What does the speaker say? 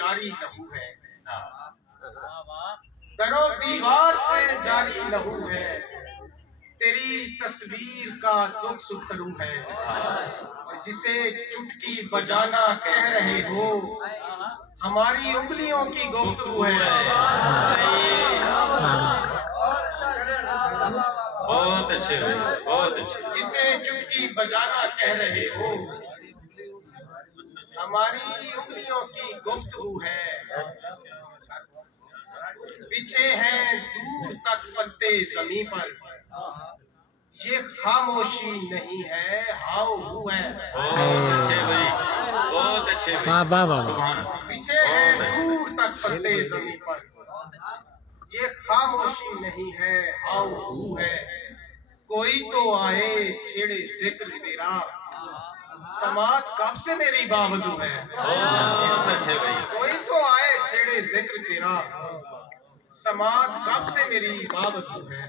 जारी लहू है, दरो दीवार से जारी लहू है, तेरी तस्वीर का दुख सुखरू है। और जिसे चुटकी बजाना कह रहे हो, हमारी उंगलियों की गुफ्तगू है। बहुत अच्छे भाई, बहुत अच्छे। जिसे चुटकी बजाना कह रहे हो, हमारी उंगलियों की गुफ्तगू है। पीछे हैं दूर तक पत्ते जमीन पर, ये खामोशी नहीं है, हाउ हू है। बहुत अच्छे भाई, बहुत अच्छे भाई, सुभान। पीछे हैं दूर तक पत्ते जमीन पर, ये खामोशी नहीं है, हाउ हू है। कोई तो आए छेड़े जिक्र तेरा, समात कब से मेरी बावजू है। बहुत अच्छे भाई। कोई तो आए छेड़े जिक्र तेरा, समात कब से मेरी बावजू है।